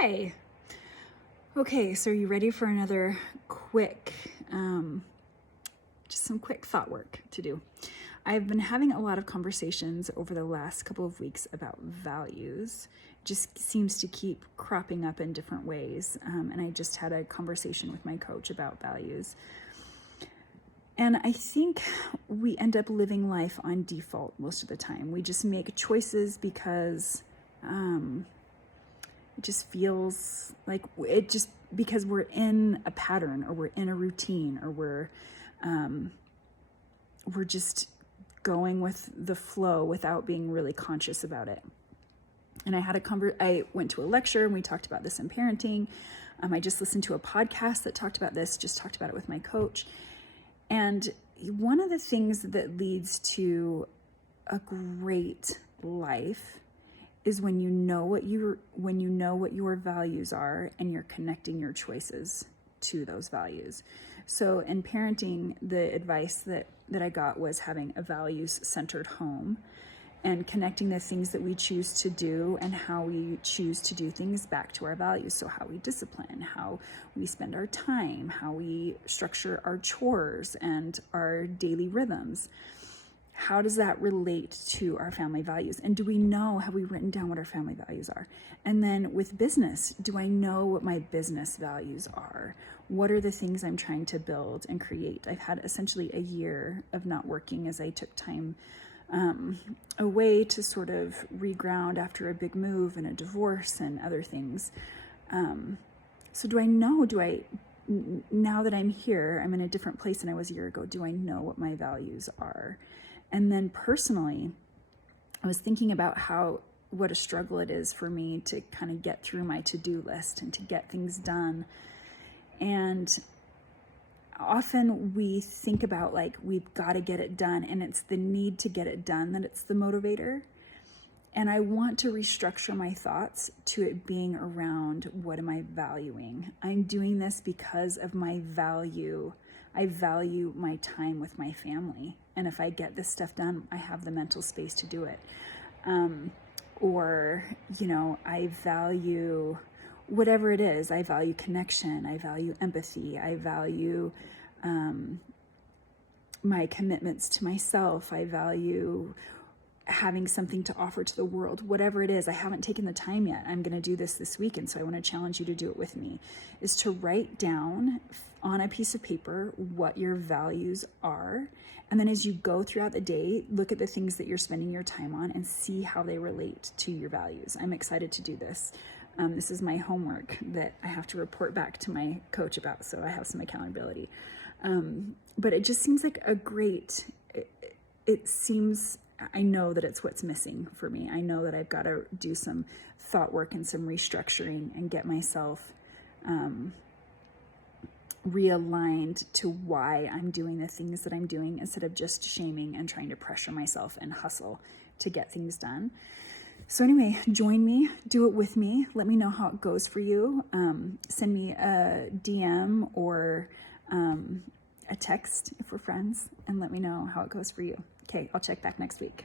Hi. Okay, so are you ready for another quick, just some quick thought work to do? I've been having a lot of conversations over the last couple of weeks about values. It just seems to keep cropping up in different ways. And I just had a conversation with my coach about values. And I think we end up living life on default most of the time. We just make choices because it just feels like it just because we're in a pattern or we're in a routine or we're just going with the flow without being really conscious about it. And I went to a lecture and we talked about this in parenting. I just listened to a podcast that talked about this, just talked about it with my coach. And one of the things that leads to a great life is when you know what your values are and you're connecting your choices to those values. So in parenting, the advice that I got was having a values-centered home and connecting the things that we choose to do and how we choose to do things back to our values. So how we discipline, how we spend our time, how we structure our chores and our daily rhythms. How does that relate to our family values? And have we written down what our family values are? And then with business, do I know what my business values are? What are the things I'm trying to build and create? I've had essentially a year of not working as I took time away to sort of reground after a big move and a divorce and other things. So now that I'm here, I'm in a different place than I was a year ago. Do I know what my values are? And then personally, I was thinking about what a struggle it is for me to kind of get through my to-do list and to get things done. And often we think about like, we've got to get it done, and it's the need to get it done that it's the motivator. And I want to restructure my thoughts to it being around, what am I valuing? I'm doing this because of my value. I value my time with my family. And if I get this stuff done, I have the mental space to do it. I value whatever it is. I value connection. I value empathy. I value my commitments to myself. I value having something to offer to the world, whatever it is. I haven't taken the time yet. I'm going to do this week. And so I want to challenge you to do it with me, is to write down on a piece of paper what your values are. And then as you go throughout the day, look at the things that you're spending your time on and see how they relate to your values. I'm excited to do this. This is my homework that I have to report back to my coach about, so I have some accountability. But it just seems like I know that it's what's missing for me. I know that I've got to do some thought work and some restructuring and get myself realigned to why I'm doing the things that I'm doing, instead of just shaming and trying to pressure myself and hustle to get things done. So anyway, join me, do it with me. Let me know how it goes for you. Send me a DM or a text if we're friends, and let me know how it goes for you. Okay, I'll check back next week.